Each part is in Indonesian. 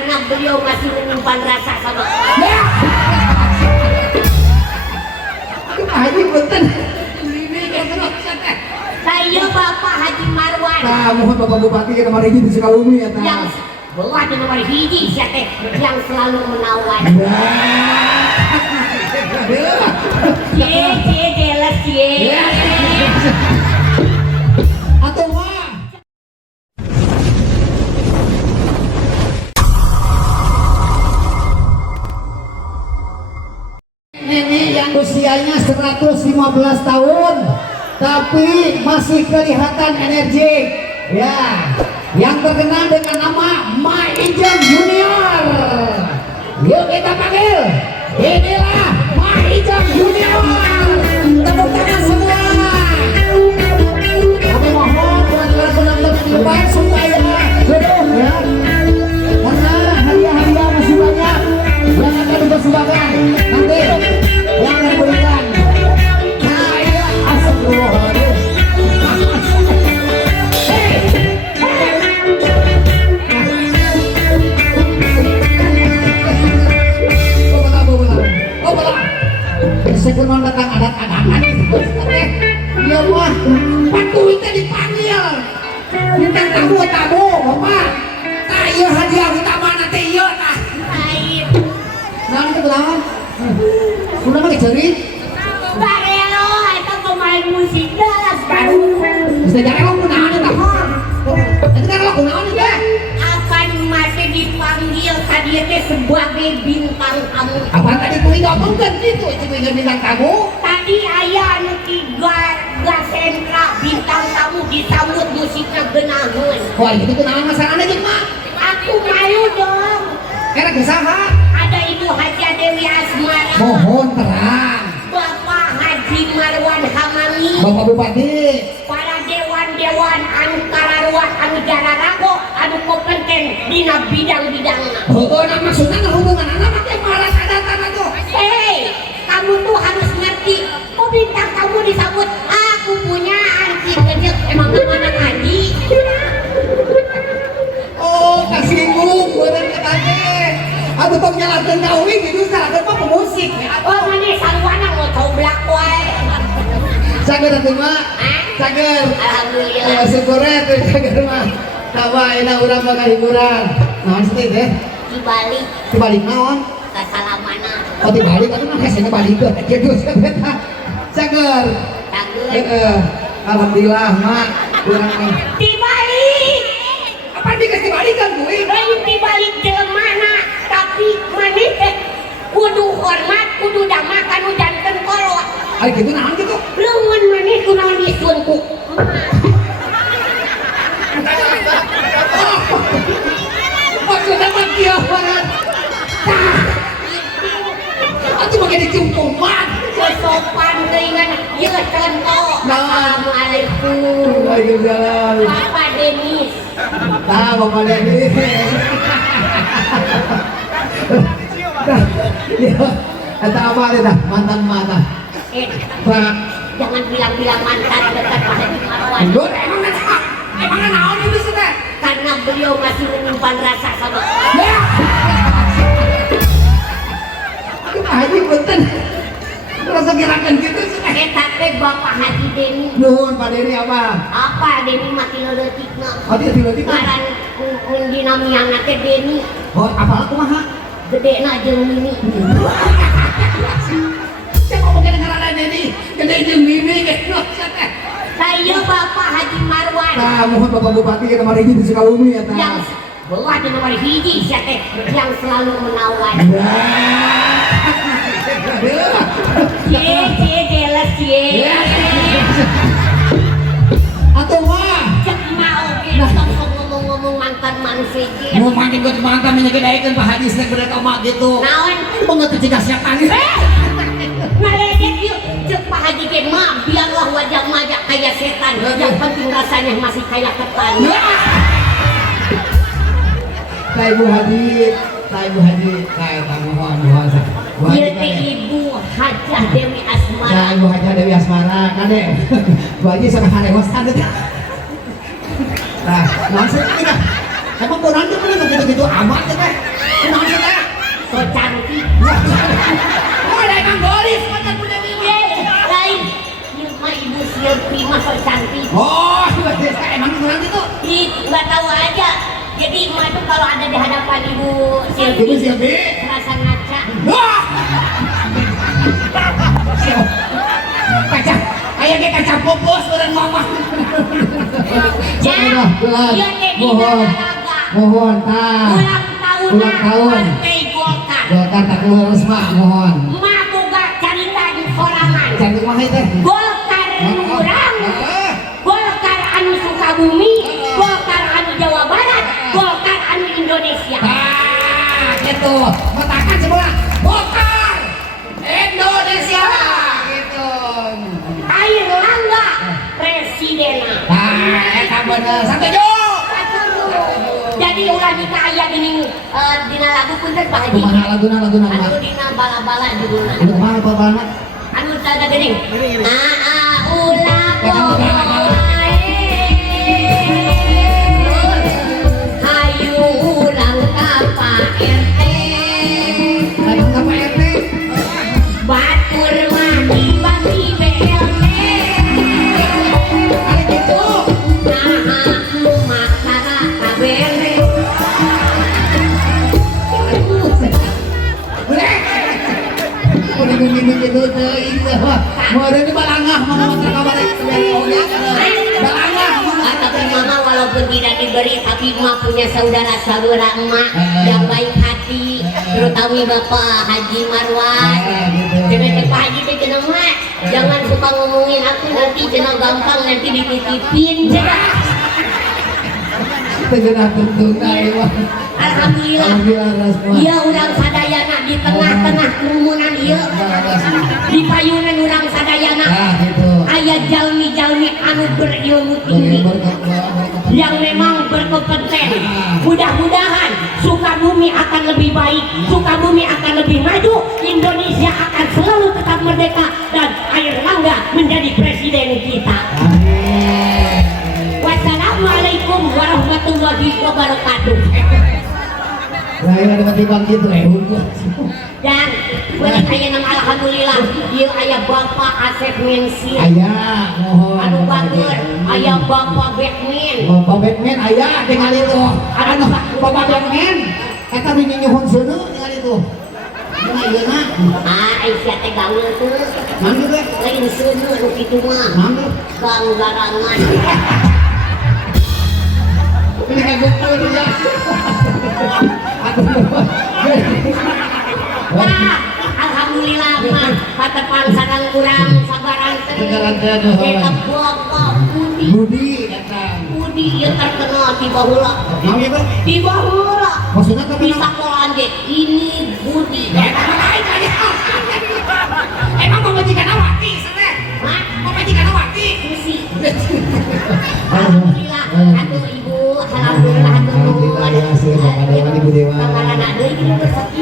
karena beliau masih menyimpan rasa sama Ya. Haji beten. Ini kan terus teh. saya Bapak Haji Marwan. Nah, mohon Bapak Bupati ke kamar hiji di Sukabumi ya, Yang tah. bawa di nomor hiji siapa teh yang selalu menawan. Cie jelas cie. Atau mah ini yang usianya 115 tahun tapi masih kelihatan energik ya, yang terkenal dengan nama Ma Ijam Junior. Yuk kita panggil, inilah Ma Ijam Junior. Tepuk tangan semua. Kami mohon buat para penonton di depan supaya duduk ya, karena hadiah-hadiah masih banyak yang akan dipersembahkan nanti yang akan diberikan. Nah iya, astagfirullahaladzim. Sekurang datang adat-adatan dia mah patuhnya dipanggil minta tamu Bapak tak iya hadiah utama nanti iya tak nah itu kenapa? Udah mah kecerit Barelo itu pemain musik dah baru. bisa jadi lo kunahan ya tak itu kan lo kunahan ya Akan masih dipanggil tadi teh sebagai bintang tamu. apa tadi tuh ngomongkan gitu itu bintang tamu Tadi ayah anu tiga sentra bintang tamu disambut musiknya genaheun. wah itu kunahan masalahnya juga mah Aku malu dong. kira kesaha Ada Ibu Haja Dewi Asmara, mohon terang Bapak Haji Marwan Hamami, Bapak Bupati para dewan-dewan anu kararuat anu jararago anu kompeten dina bidang-bidangna. oh nah maksudnya nah hubungan anak yang malas adatan itu Hei, kamu tuh harus ngerti. Kok bintang kamu disambut? Aku punya anjing kecil. Emang anak haji? oh kasinggung buatan katanya aku tuh nyalakan kawi gitu nyalakan apa pemusik Oh, mana sarwana mau coblak wae. cager atuh mah cager Alhamdulillah. syukuret cager mah tawa enak urang bakal hiburan naon sih teh Dibalik dibalik naon ke salamana. oh dibalik tapi mah kesana balik ke gitu cager Tageun. alhamdulillah mak urang mah Dibalik. apa dikasih balikan kuy Lain dibalik jelemana. Tapi mana teh kudu hormat, kudu damakan ujankeun kolot. ari kitu naon gitu Leungeun maneh kunaon disunku. maksudnya mah kieu banget atuh mah jadi cungkuman Sopan keingan ieu contoh. Naon? Assalamualaikum. Waalaikumsalam. Bapak Denis. Nah, Bapak Dedi. Ya, eta apa teh dah? Mantan mata. Pak, Jangan bilang-bilang mantan dekat Pak Haji Marwan. Dur, emang naon itu sih teh? Karena beliau masih menyimpan rasa sama Ya. Kita haji beten. Rasa gerakan gitu sih teh. Eta teh Bapak Haji Deni. Nuhun Pak Dedi apa? Apa Deni mati leutikna? Oh, dia tiba-tiba. Ngaran dinamiana teh Deni. Oh, apa kumaha? Gedena jeung Mini. Siapa mau kena ngaran Dedi? Gede jeung Mimi gitu teh. Saya Bapak Haji Marwan. Nah, mohon Bapak Bupati ke kamar hiji di Sukabumi ya, Yang tah. bawa di nomor hiji siapa teh yang selalu menawan. Cie jelas cie. Atau mah Cek mau oke sok ngomong-ngomong mantan manusia. mau makin ke mantan menyegedaikeun Pak Haji snek bener oma gitu. Naon? Banget cegah siakan. Ngaledek yuk. Cek Pak Haji ge mah biarlah wajah majak kayak setan. Yang penting rasanya masih kayak ketan. Ka Ibu Haji, mohon. Ieu teh Ibu Hajah Dewi Asmara. Nah, Ibu Haji Dewi Asmara kan deh. Bu Haji sangat harewasan teh. Nah, langsung kita. Emang kurang tuh gitu-gitu amat teh. selfie mah sok cantik. Oh, emang kurang itu? Ih, nggak tahu aja. Jadi emak tuh kalau ada di hadapan ibu Ibu selfie, Silvi. rasa ngaca. Wah! Kaca, kayak dia kaca popos orang mama. Ya, iya teh di Mohon, olahraga. mohon, tak. Ulang tahun Ulang tahun. Partai Golkar. Golkar tak keluar resma, mohon. Emak boga carita di sorangan. Cantik mah itu. Golkar urang. Ah, Golkar anu Sukabumi, Golkar anu Jawa Barat, Golkar anu Indonesia. gitu. Matakan sebelah. Golkar Indonesia. Gitu. Air Langga Presiden. Eta bener. Setuju. Jadi ulah kita aya gini dina lagu punten Pak Haji. Kumaha laguna Anu dina bala-bala judulna. Itu kumaha bala-bala? Anu tada geuning. Ulah wae. Hayu ulang ka Pak RT. Ada apa RT? Batur mah dibagi BLT. Kali gitu. Mak kara kabere. Udah gini gitu itu. Mau ada di balangah mana mantra kabar balangah. Tapi mama walaupun tidak diberi tapi emak punya saudara-saudara emak yang baik hati, terutama Bapak Haji Marwan. Jangan Pak Haji teh cenah emak, jangan suka ngomongin aku nanti cenah gampang nanti dititipin cenah. Tegena tentuna ieu. Alhamdulillah. Iya urang sadayana di tengah-tengah kerumunan ieu. Di payunan urang sadayana. Gitu. Aya jalmi-jalmi anu berilmu tinggi yang memang berkompeten. Mudah-mudahan Sukabumi akan lebih baik, Sukabumi akan lebih maju, Indonesia akan selalu tetap merdeka dan Air Langga menjadi presiden kita. Wassalamualaikum warahmatullahi wabarakatuh. Lain ada ketimbang gitu hukum. Dan bener aya nama alhamdulillah ieu aya Bapak Asep Mensi. Aya, mohon. Anu bagus, aya Bapak Batman. Bapak Batman aya tinggal itu. Anu Bapak Batman eta di nyuhun seuneu tinggal itu. Nah, ieu na. Aisyah teh gaul teu. Mangga teh. Lain seuneu nu kitu mah. Mangga. Ganggarangan. Ini kagumpul ya. Nah, alhamdulillah mah patepan sareng urang sabaran teh. Eta Bapak Budi. Budi eta. Budi ieu terkenal di baheula. Naon itu? Di baheula. Maksudnya Di terkenal. sekolahan ge ini Budi. Eta mah lain aja. Emang pemajikan awati sana? Hah? Pemajikan awati. Susi. Alhamdulillah, atuh ibu, alhamdulillah atuh nuhun. Alhamdulillah, sih, Bapak Dewa, Ibu Dewa. Kamarana deui gini berseki.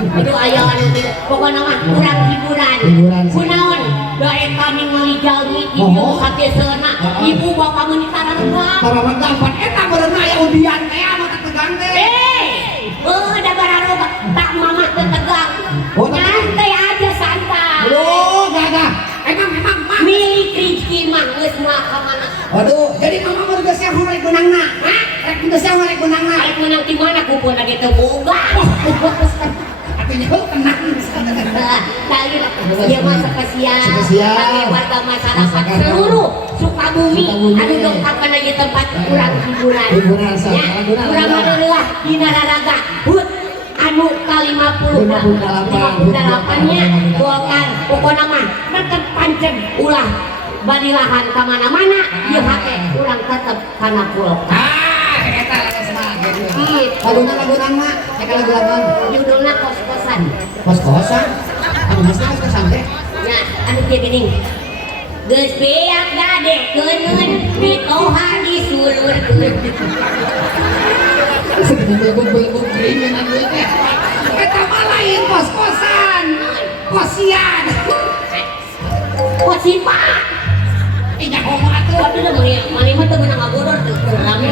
Itu aya anu teh, pokona mah kurang hiburan. Hiburan. Kunaon? Da eta ningali jalmi di Oh. dieu sateseuna, ibu bapak meuni tararga. Para gampang eta beurna aya undian teh anu tegang teh. Da bararoba, tak mamah teu tegang. Oh, tak tegang. Nyantai aja santai. Aduh, gagah. Emang mah. Milik Rizky mah geus mah ka mana? Aduh, jadi mama mau geus yang horek benangna. Hah? Rek geus yang horek benangna. Arek menang di mana kupon lagi teu boga. Artinya tenang. Kali dia mah spesial. Spesial. Bagi warga masyarakat seluruh Sukabumi. Anu dongkapan lagi tempat kurang hiburan. Hiburan, Sal. Ya, kurang adalah di Nararaga. Hut anu K58-nya Golkar pokona mah tetep pancen ulah badilahan ka mana-mana ieu hate urang tetep kana Golkar. Eta lagu semangat gitu. Lagu nama, lagu lagu. Judulna kos-kosan. Kos-kosan. Anu mesti kos-kosan teh. Ya, anu kieu geuning. Geus beak gade keuneun ditoha disulurkeun. Bubuk keringan anu teh. Eta mah lain kos-kosan. Kosian. Kosipa. Inyak ngomong atuh. Waduh dah mani mah teu meunang ngagodor teu rame.